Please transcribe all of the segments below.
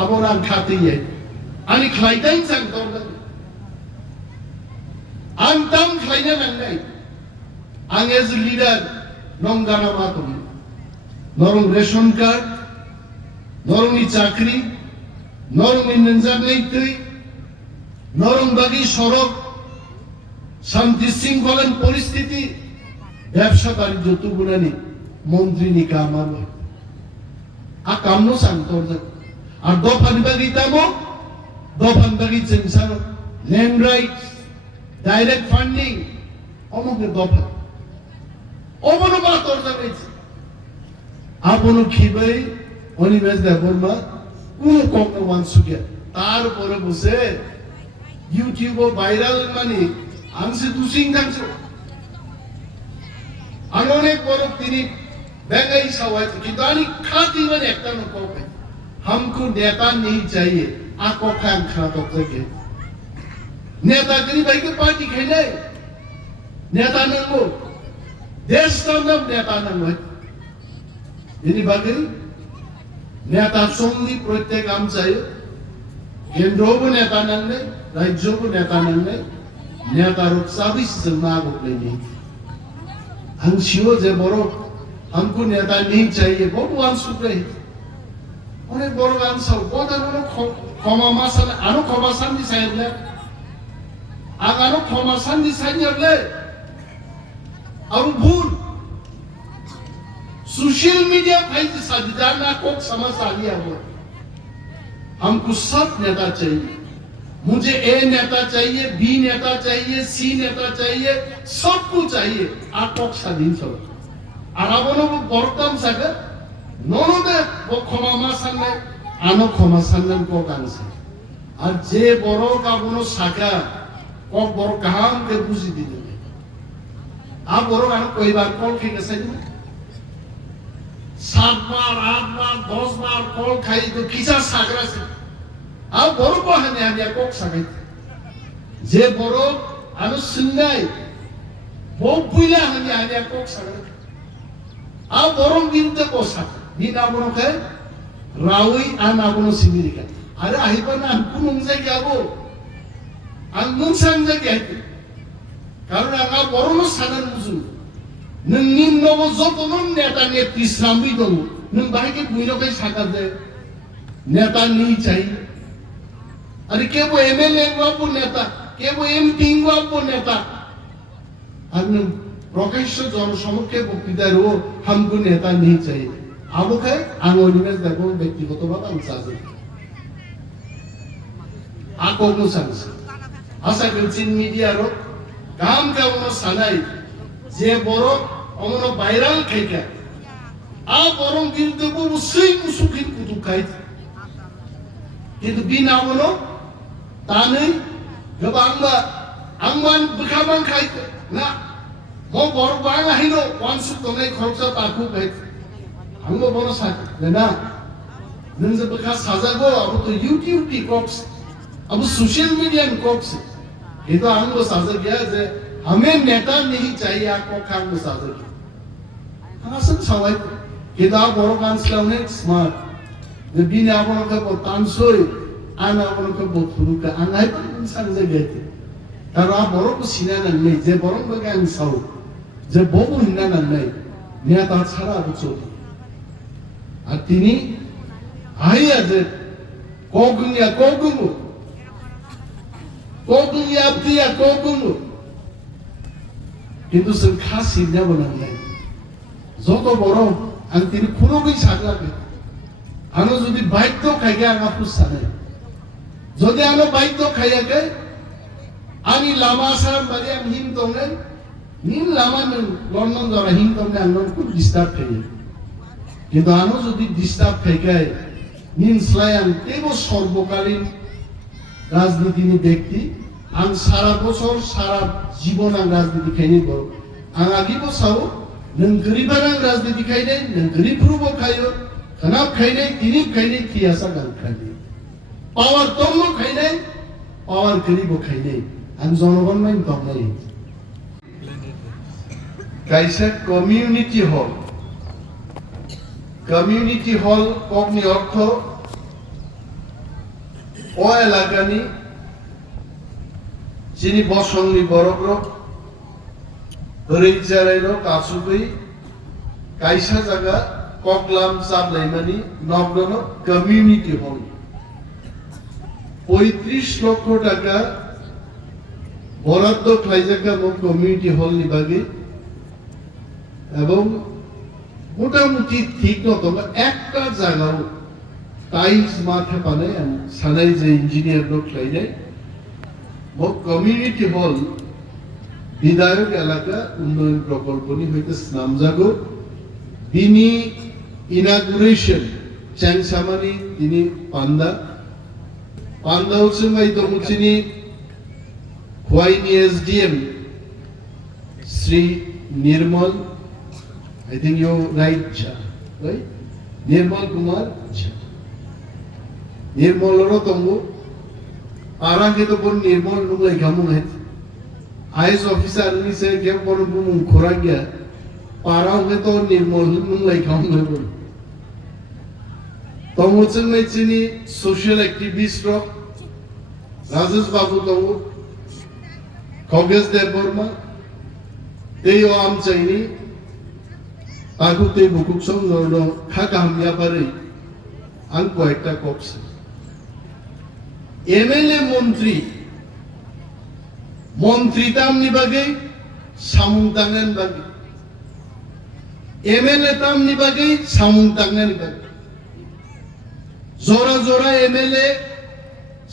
abon ang khatiye ani khlaitain sang torda ang tam khlaina nangai ang as leader nongana matum norong ration card norong ni chakri norong ni nanjar nei tui norong bagi sorok শান্তি শৃঙ্খলার পরিস্থিতি ব্যবসা বাণিজ্য তুগুনানি মন্ত্রী নি কামাল আ কামনো সান্তর আর দফান বাগি তামো দফান বাগি চেংসার land rights direct funding অমুকে দফা অমনো বা তোর যাবেছে আপনো খিবাই অনিবেশ দেবরমা কোন কম ওয়ান সুকে তারপরে বসে ইউটিউবে ভাইরাল মানে आंसे दूसरी इंसान अनोने कोरो तिनी बेंगाई सवाई कि दानी खाती में एक ता नको पे हमको नेता नहीं चाहिए आको खान खा तो के नेता करी भाई के पार्टी खेले नेता नंगो देश तंगम नेता नंगो ini bagi नेता सोंगी प्रत्येक आम चाहिए केंद्र को नेता नंगे राज्य को नेता नंगे नेता रुक साबिस जमा गोपलेनी हम शिव जे बरो हमको नेता नहीं चाहिए बहुत वान सुप्रे अनेक बरो गान सब बहुत अनो खमा मासन अनो खमा सान दि साइडले आगानो खमा सान दि साइडले और भूल सोशल मीडिया फाइल साजिदाना को समझ आ गया वो हमको सब नेता चाहिए मुझे ए नेता चाहिए बी नेता चाहिए सी नेता चाहिए सबको चाहिए आपको स्वाधीन सब आराबनो वो बर्तम सके नोनो दे वो खमामा सान्ने आनो खमा सान्ने को कांसे और जे बरो का बोनो साका को बरो काम के बुझी दी दे आप बरो आनो कोई बार कॉल की कैसे नहीं 7 बार 8 बार 10 बार कॉल खाई तो किसा सागरा से आप बरो को हने हम या कोक सके जे बरो आनो सुनाई वो पुला हने या कोक सके आप बरो गिनते को सके बिना बरो के रावी आना बरो सिमिरिका अरे आहिपन हमको मुंजे क्या वो अंगुन संजे क्या है कारण आंगा बरो नो सानन मुजु नंगिन नवो जोतोन नेता ने तिसरामी दो नंग बाहे के बुइनो के साका दे नेता नहीं चाहिए अरे के वो एमएलए वापो नेता के वो एमपी वापो नेता अन्न प्रकाश जन समके बक्तृतारो हमको नेता नहीं चाहिए आबो के आंगोनिमेस देखो व्यक्तिगत भाव हम साजे आको नो सांस आशा करछिन मीडिया रो काम का उनो सानाई जे बरो अमनो भाइराल खाइका आ बरो किन्तु वो सुई मुसुखिन कुतु खाइ किन्तु बिना उनो तानै गोबांबा आंमान बखाबां खाइ ना मो बर बां हाइनो वानसु तंगाय खरसा ताकु खाइ आंबो बरो सा लेना नोंजे बखा साजागो अब तो यूट्यूब टी कॉक्स अब सोशल मीडिया कॉक्स ये तो आंबो साजा गया जे हमें नेता नहीं चाहिए आपको खान में साजा की हाँ सब सवाल ये तो आप बरो कांसलाउने स्मार्ट जे बिना आपनो के तानसोई आना आपनो के बोथुरु का आंगाय पण इंसान जे गते तारो आप बरो को सिना ननै जे बरो बगा इंसाउ जे बोबु हिना ननै नेता छाड़ा बुचो आ तिनी आइया जे कोगुनिया कोगुमु अपतिया कोगुमु किन्तु जों खासि जाबोनांगोन जत बरो आं तिनि खुनुबै सागलागे आनो जुदि बाध्य खाइगे आं आपु साने जदि आनो बाध्य खाइयाके आनि लामा साम बारि आं हिम दंगे निन लामा नों लन्डन जरा हिम दंगे आं नोंखौ डिस्टार्ब खाइयो किन्तु आनो जुदि डिस्टार्ब खाइगे निन स्लाय आं तेबो सर्वकालीन राजनीतिनि व्यक्ति आं सारा बছর सारा जीवन आं राजनीति खाइने बरो आं आगि बसाव नों गरीबां राजनीति खाइने नों गरीबफोरबो खायो खनाब खाइने तिनिब खाइने थियासा गान खाइने पावर दंबो खाइने पावर गरीबो खाइने आं जनगण माइन दंनाय काइसे कम्युनिटी हल ककनि अर्थ ও এলাকানি যিনি বসংনি বরক ওই চারাইল কাছুকই কাইসা জায়গা ককলাম চাপলাইমানি নগন কমিউনিটি হল 35 লক্ষ টাকা বরাদ্দ খাইজাকা কমিউনিটি হল নিবাগে এবং মোটামুটি ঠিক মতো একটা জায়গাও টাইলস মাথা পানে সানাই যে ইঞ্জিনিয়ার লোক খাইলে কমিউনিটি হল বিধায়ক এলাকা উন্নয়ন প্রকল্প নি হইতে নামজাগো বিনি ইনাগুরেশন চ্যাংসামানি তিনি পান্দা হচ্ছে দমুচিনি খোয়াইনি SDM Shri Nirmal I think you right Jha, right? Nirmal Kumar Jha. Nirmal oro tongo ara ke to pon Nirmal nungai gamun hai. IS officer ni se ke pon bum khora gya. Para ke to Nirmal nungai gamun hai bol. Tongo chen mai chini social activist ro Rajesh Babu tongo Khogez Dev Burma Tei o am chaini Aku te bukuk song no khakam ya pare ang koekta kopse MLA মন্ত্রী তাম নিবাগে samung tangan bagi MLA tam nibage samung tangan bagi জোরা MLA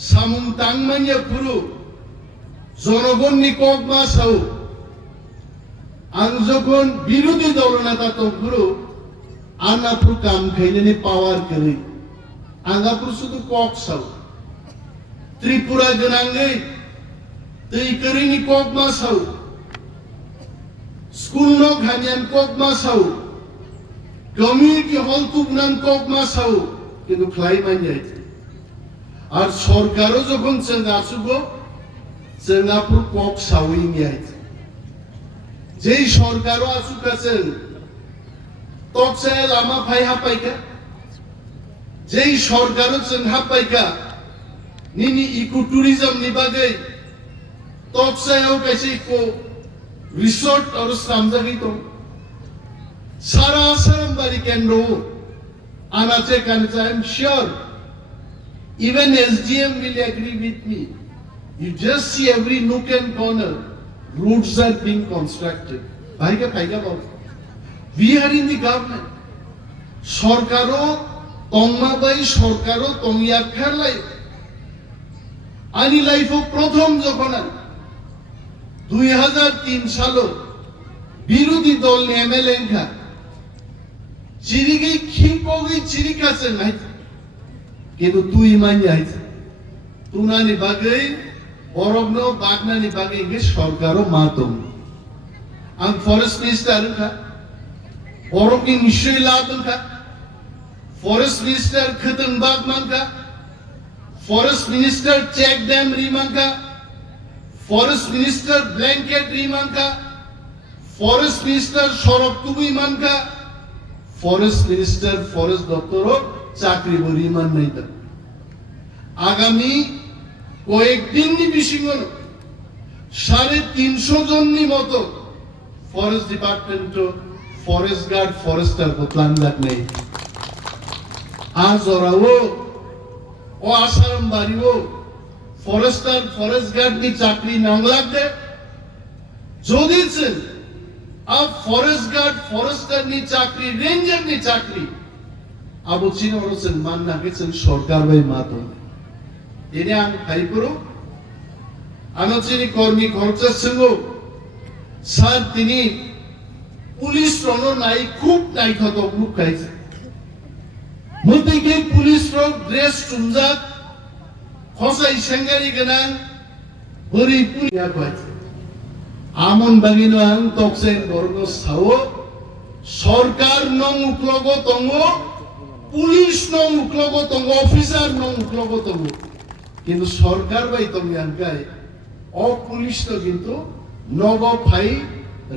samung tangman ya kuru জনগণ নিকক মা সাউ আং যখন বিরোধী দলনেতা তখরু আনাপুর কাম খাইলেনি পাওয়ার করি আঙ্গাপুর শুধু কক সাউ ত্রিপুরা গনাঙ্গে তৈ করিনি কক মা সাউ স্কুল ন খানিয়ান কক মা সাউ কমিউনিটি হল তুগনান কক মা সাউ কিন্তু খাই মান যাইছে আর সরকারও যখন চেঙ্গাছুগো চেঙ্গাপুর কক সাউই নিয়াইছে যেই সরকারও আসুক আছেন তকসে লামা ফাই হাপাইকা যেই সরকারও চেন হাপাইকা নিনি ইকো ট্যুরিজম নিবাগে তকসেও কাছে ইকো রিসোর্ট আর সামজাগি তো সারা আসামবাড়ি কেন্দ্র আনাচে কানচে I am sure even SDM will agree with me you just see every nook and corner roads are being constructed. We are in the government. Sorkaro, Tongma Bai, Sorkaro, Tongya Kherlai. Ani life of Prothom Jokonan. 2003 সালো বিরোধী দল MLA খা চিরিগি খিপগি চিরিকাছে নাই কিন্তু তুই মান যাইছে তুনানি বাগৈ Orogno Bagnani Bagi English Sorkaro Matum. And Forest Minister Orogi Nishri Latunka Forest Minister Khatan Bagmanka Forest Minister Check Dam Rimanka Forest Minister Blanket Rimanka Forest Minister Sorok Tubi Manka Forest Minister Forest Doctor Chakri Buriman Naita Agami কয়েকদিন বেশি গণ 350 জননি মতো forest department forest guard forester বদলান লাগ নেই আজ ওরাও ও আসারাম বাড়িও ফরেস্টার ফরেস্ট গার্ড নি চাকরি নাং লাগবে যদি চেন আব ফরেস্ট গার্ড ফরেস্টার নি চাকরি রেঞ্জার নি চাকরি আবু চিন ওরছেন মান না গেছেন সরকার বাই মাতো ini ang kaipuro ano sini kormi khorcha singo sar tini police rono nai khub nai khoto group kaise mutike police ro dress tumjak khosai sengari ganan bori puya kaise amon bagino ang toksen borgo sao সরকার নং উকলগো তঙ্গো police নং উকলগো তঙ্গো officer নং উকলগো তঙ্গো কিন্তু সরকার by তঙ্গায় অপুলিশ তো কিন্তু নগ phi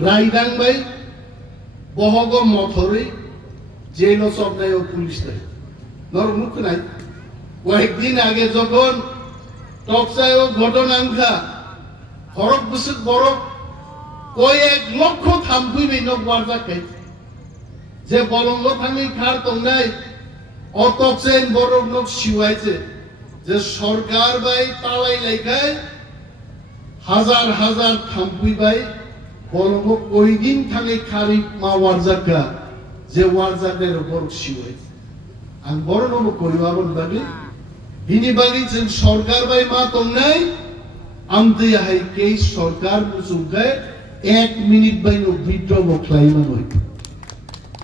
রাইদাং by বহগ মথরে jail সব নাই ও police নাই নর মুখ নাই কয়েকদিন আগে যখন টকসায় ও ঘটনাঙ্কা হরক বসে বরফ কয়েক লক্ষ থামপুইবে নক ওয়ারজাকাই যে বলঙ্গ থামি খার তংনাই অতকসেন বরফ নক শিওয়াইছে যে সরকার বাই তালাই লাইখায় হাজার হাজার থামপুইবাই বলঙ্গ কয়দিন থামি খারি মা ওয়ারজাকা যে ওয়ারজাকের বরফ শিওয়াইছে আং বড় নব করিবাবন বাগে বিনি বাগে जों সরকার বাই মা তংনাই আমতে হাই কেই সরকার মুসুগায় 1 মিনিট বাই নো বিদ্র বখলাইমান হই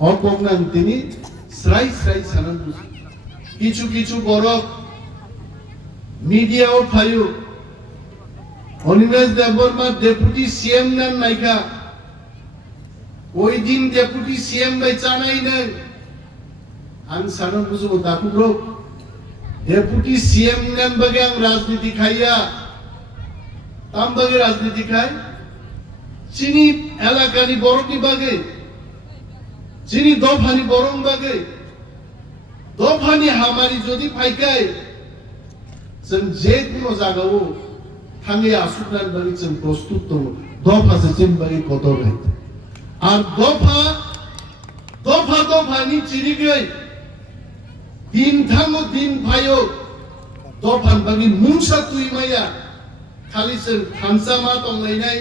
অকংনাং তিনি স্রাই স্রাই সানান কিছু কিছু বড় মিডিয়াও ফায়ু অনিমেষ দেববর্মা ডেপুটি সিএম নাম নাইকা ওই দিন ডেপুটি সিএম বাই চানাই নাই आं सानो बुझो दाखुब्रो डेपुटी सीएम नेम बगे आं राजनीति खाइया ताम बगे राजनीति खाय चिनी एलाकानि बरकनि बगे चिनी दफानि बरं बगे दफानि हामारि जदि फाइकाय जों जे कुनो जागावो थाङै आसुनान बगे जों प्रस्तुत दङ दफासे चिन बगे कत गाय आर दफा दफानि चिरिगै दिन थाङो दिन फायो दफान बागि मुंसा तुइमाया खालि जों थामसा मा दंलायनाय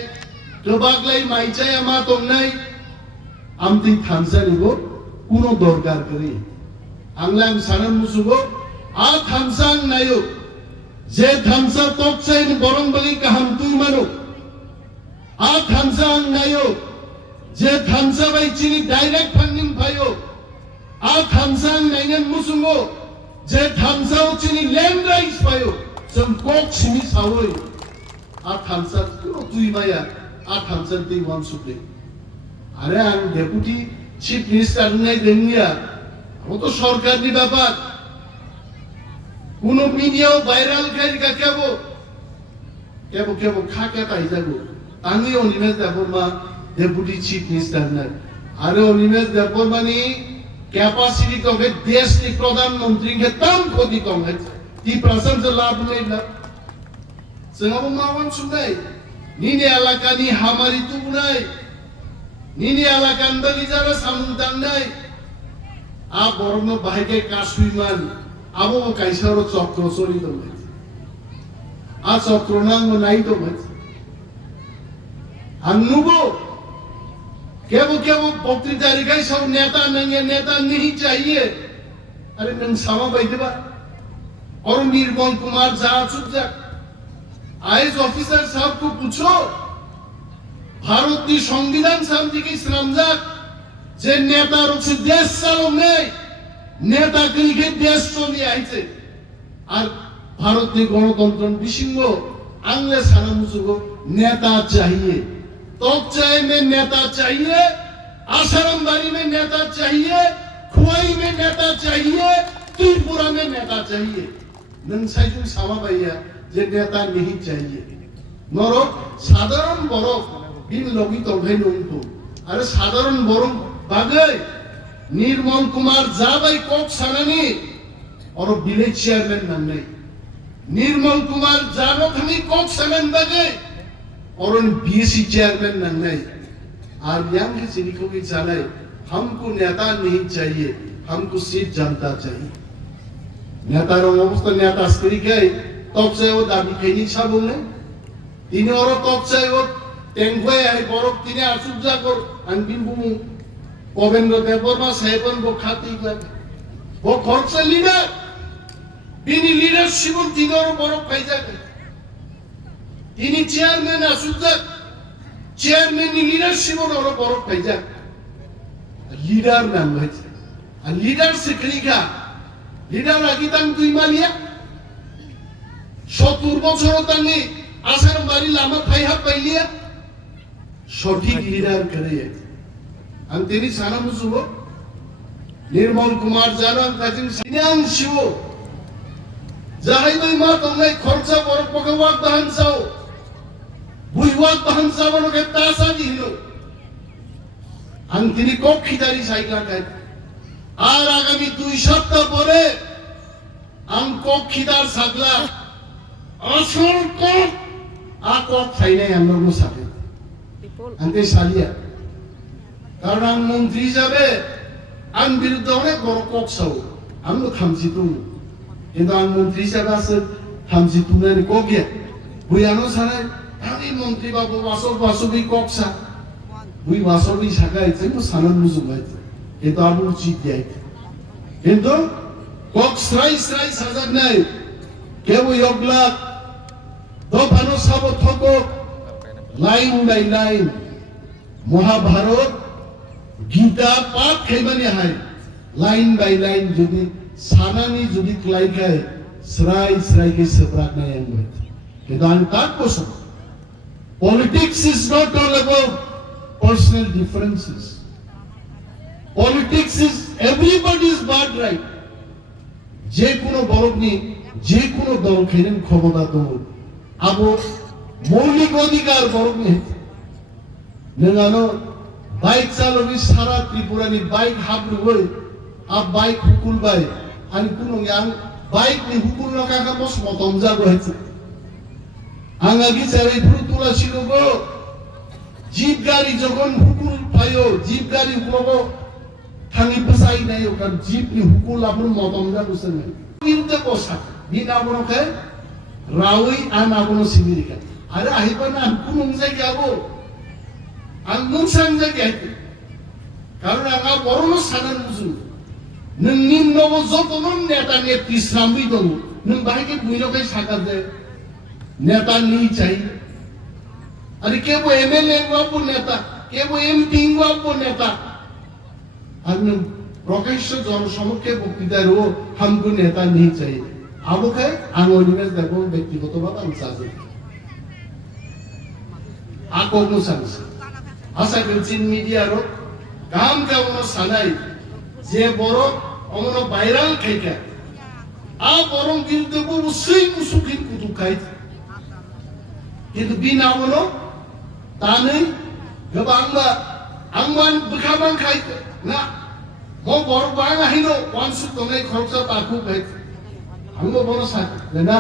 गोबाग्लाय माइचाया मा दंनाय आमति थामसानिबो कुनो दरकार गरि आंलां सानान मुसुगो आ थामसां नायो जे थामसा तकसाइन बरं बागि गाहाम तुइमानो आ थामसां नायो जे थामसा बाय चिनि डाइरेक्ट फान्डिं फायो आ थामसां नायनान मुसुंगो जे थामसाव चिनि लैंड राइट्स पायो जों कक सिनि सावै आ थामसा कुनो तुइमाया आ थामसा दै वान सुप्ले आरे आं डेपुटी चीफ मिनिस्टार नाय देंगिया ও তো সরকারি ব্যাপার কোন মিডিয়াও ভাইরাল করি কেবো কেবো কেবো খাকে তাই যাবো আমি Animesh Debbarma deputy chief minister নাই আরে অনিমেষ দেববর্মানি कैपेसिटी तो है देश की प्रधानमंत्री के तम खोदी तो है ती प्रसन्न से लाभ नहीं ला संगम मावन सुनाई नीने इलाका नी हमारी तू नहीं नीने इलाका अंदर जरा समुद्र नहीं आप बरम भाई के काश्मीरमान अब वो कैसा रो चक्र सोरी तो है आ चक्र नांग नहीं तो है अन्नुबो केवो केवो बक्तृतारी का सब नेता नहीं चाहिए अरे नंग सामा बैठे और निर्मल कुमार जा आईएएस ऑफिसर साहब को पूछो भारत की संविधान शांति की श्रमजाक जे नेता रोक से देश चालो नहीं नेता के देश चली आई थे और भारत की गणतंत्र विशिंगो आंग्ले साना मुझको नेता चाहिए तोकचाय में नेता चाहिए आसारामबाड़ी में नेता चाहिए खुआई में नेता चाहिए त्रिपुरा में नेता चाहिए नंसाइजु सामा बाइया जे नेता नहीं चाहिए नरो साधारण बरफ बिन लोगी तो भाई नंगो अरे साधारण बरफ बागै निर्मल कुमार जाबाई कोक सानानी और विलेज चेयरमैन नंगै निर्मल कुमार जानो थमी कोक सानान बागै और उन बीएससी चेयरमैन नंगै और यांग के चिनिको की चाले हमको नेता नहीं चाहिए हमको सीट जनता चाहिए नेता रो अवस्था नेता स्त्री के तब से वो दाबी खेनी साबुने तीन और तब से वो टेंगवे है बरफ तीन आसुजा कर अंतिम बुमु कोवेंद्र देवबर्मा साहेबन वो खाती कर वो खर्च लीडर बिनी लीडरशिप तीन और बरफ पैसा कर তিনি চেয়ারম্যান আসুজাক চেয়ারম্যান নি লিডারশিপ ওর বড় পাইজা লিডার নাম হইছে আর লিডার সিকলিকা লিডার আগিতাং তুই মালিয়া 70 বছর তানি আসার বাড়ি লামা ফাইহা পাইলিয়া সঠিক লিডার করে আর তিনি সানা মুসুবো निर्मल कुमार জানান কাজিন সিনাং শিব যাহাই বাই মা তোমরা খরচা বড় পগওয়াক দাহান চাও বুইওয়াক দাহান চাবনো কে তাসা দিলো আং তিনি কক্ষিদারি সাইকা কাই আর আগামী 2 সপ্তাহ পরে ang kok khidar sagla asol kok a kok thainai amno mo sabe ante salia কারণ আং মন্ত্রী হিসাবে আং বিরুদ্ধে অনেক বড় কক সাও আমিও থামছি তুমি কিন্তু আং মন্ত্রী হিসাবে আছে থামছি তুমি কক গিয়া বুয়ানো সারাই আমি মন্ত্রী বাবু বাসবই কক সা বুই বাসবই সাকাই তো সানান মুজুমাইছে কিন্তু আমি উচিত দেয় কিন্তু কক স্রাই সাজাক নাই কেউ ইগলাক দফানো সাবো থকো line by line Mahabharata Gita পাঠ খাইবানি হাই লাইন বাই লাইন যদি সানানি যদি ক্লাই খায় স্রাই কে সেপ্রাক নাই আনবে কিন্তু আমি তার কোসম politics is not all about personal differences politics is everybody's birth right যে কোনো বরফনি যে কোনো দল খেলেন ক্ষমতা দল আবো মৌলিক অধিকার বরফনি নঙ্গানো বাইক চালকি সারা ত্রিপুরানি বাইক হাবলু হই আব বাইক হুকুল বাই আমি কোনো ইয়াং বাইক নি হুকুল রাখা কামস মতম যাবো হয়েছে আঙ্গাগি চাই ফুল তোলা ছিল গো জিপ গাড়ি যখন হুকুল পাইও জিপ গাড়ি হুকুলগো থাঙি পেছাই নাই ওখান জিপ নি হুকুল আপনার মতম যাবো নাই কিন্তু কোসা দিন আপনাকে রাউই আন আপনার সিমিরিকা আরে আহিবা না কোন জায়গায় যাবো आंगुं सांजाय कारण आंगा बरनो सानान बुजु नोंनि न'आव जतनो नेता नेत्रि स्रामबि दं नों बाहायके बुइनोखाय सागा दे नेता नि चाहि आरो केबो एमएलए बाबो नेता केबो एमपि बाबो नेता आरो नों प्रकाश्य जनसम्मुखे बक्तृतारो हमको नेता नि चाहि आबोखाय आं ओनिमेस देखो व्यक्तिगतभाবে आं साजे आकोनो सांसि আশা করছি মিডিয়ারও কাম কাউনো সানাই যে বড় অমন ভাইরাল খাইকা আ বরং কিন্তু অবশ্যই মুসুখিন কুতু খাই কিন্তু বিনা মনো তা নেই গোবাংবা আংমান বুখাবাং খাই না মো বড় বাং আহিনো ওয়ানসু তনে খরচা পাকু খাই আংবো বড় সাক না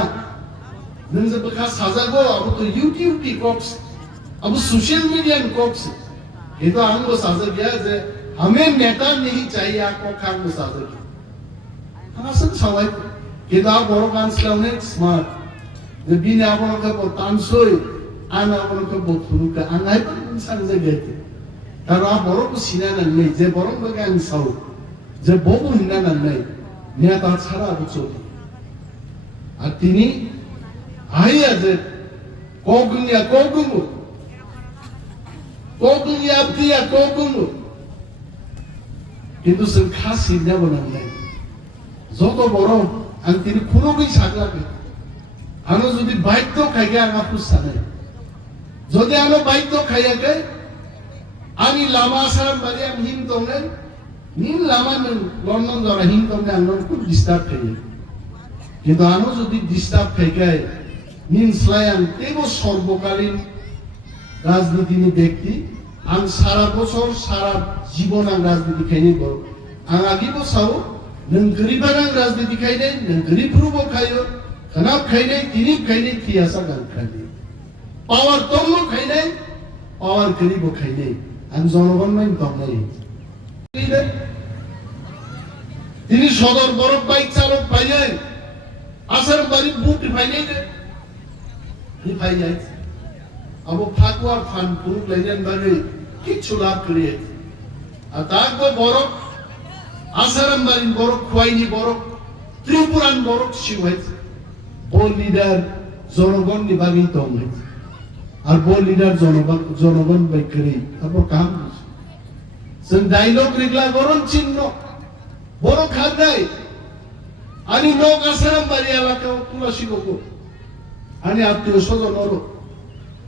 নং যে বুখা সাজাগো আবু তো ইউটিউব টি কক্স আবু সোশ্যাল মিডিয়া কক্স ये तो हमको साझा किया है हमें नेता नहीं चाहिए आपको खान को साझा किया हाँ सब सवाल ये तो आप बड़ों कांसलाव ने स्मार्ट जब भी ने आप लोगों का बहुत तांसोई आन आप लोगों का बहुत फुल का आंगाई पर इंसान से गए थे कारण आप बड़ों को सीना नहीं जब बड़ों को क्या इंसाव जब बोबो हिना नहीं नेता छाड़ा अब चोटी अतिनी आई आज कोगुंगो कोगुंगी abdiya kogungu কিন্তু সে খাস সিনা বনাম নাই যত বড় আন্তিনি খুনোগই সাগলাবে আনো যদি বাইক খাইগে আঙা পুষা নাই যদি আনো বাইক খাইয়াকে আমি লামা সারাম বাড়ি আমি হিম তংনে নিন লামা লন্ডন যারা হিম তংনে আঙ্গন খুব ডিস্টার্ব খাইয়ে কিন্তু আনো যদি ডিস্টার্ব খাইগে নিন স্লায়ান তেব সর্বকালীন রাজনীতিনি ব্যক্তি আং সারা বছর সারা জীবন আং রাজনীতি খাইনি বড় আং আগি বছর নং গরিবান আং রাজনীতি খাইনে নং গরিব রূপ খাইও খানাব খাইনে তিনিব খাইনে তিয়াসা গান খাইনে পাওয়ার তম খাইনে পাওয়ার গরিব খাইনে আং জনগণ মাইন কম নাই তিনি সদর বরফ বাইক চালক পাইয়ে আসার বাড়ি বুট পাইনে পাই যায় अब फाकुआ फान पुरुष लेजन बारे किच्छु लाभ करिए अताक को बरफ आसाराम बारिन बरफ खुआइनी बरफ त्रिपुरान बरफ शिवाय बोल लीडर जनगण नि बागै दं আর बोल लीडर जनगण बाय करी अब काम जों डायलग रेगला गरम चिन्ह बरफ खानाय आणि लोक आसाराम बारि एलाकायाव तुलासी गगो आणि आत्मीय स्वजनरो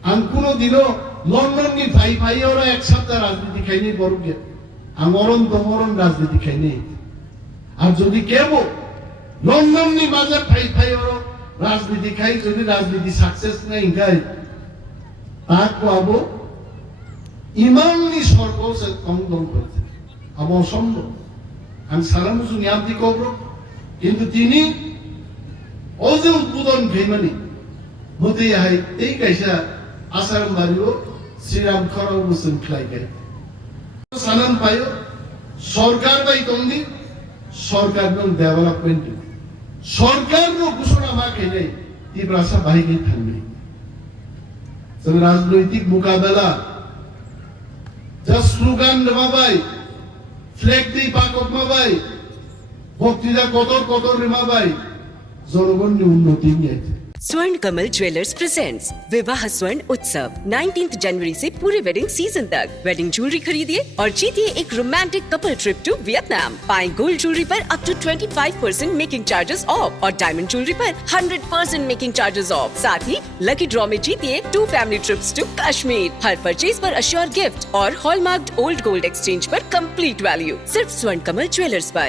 आं कोनो दिनो लंडन नि भाई ओरा एक सप्ताह राजनीति खाइनी बरफ गे आं अरन दमरन राजनीति खाइनी আর যদি কেবো লন্ডন নি বাজার ভাই ওরা রাজনীতি খাই যদি রাজনীতি সাকসেস নাই গাই তাকো আবো ইমাননি সর্বসে কংদম করতে আবো অসম্ভব আং সারামুসু নিয়ামতি কবর কিন্তু তিনি 어제 우던 개만이 모두 야이 때이가이샤 아사람 말이오 শ্রীরাম খরাও মুসলিম ফ্লাইকে সানান পাইও সরকার বাই তংদি সরকার নং ডেভেলপমেন্ট সরকার নো ঘোষণা মা খেলে ই ভাষা বাহিনী থাকবে जों রাজনৈতিক মোকাবেলা যা স্লোগান মাবাই ফ্ল্যাগ দি পাকক মাবাই বক্তৃতা কতর কতর মাবাই জনগণের উন্নতি নিয়ে स्वर्ण कमल ज्वेलर्स प्रेजेंट्स विवाह स्वर्ण उत्सव 19 जनवरी से पूरे वेडिंग सीजन तक वेडिंग ज्वेलरी खरीदिए और जीतिए एक romantic couple trip to Vietnam. पाएं गोल्ड ज्वेलरी पर up to 25% making charges off और डायमंड ज्वेलरी पर 100% मेकिंग चार्जेस ऑफ। साथ ही लकी ड्रॉ में जीतिए 2 फैमिली ट्रिप्स टू कश्मीर। हर परचेज पर अश्योर गिफ्ट और हॉलमार्क्ड ओल्ड गोल्ड एक्सचेंज पर कंप्लीट वैल्यू सिर्फ स्वर्ण कमल ज्वेलर्स पर।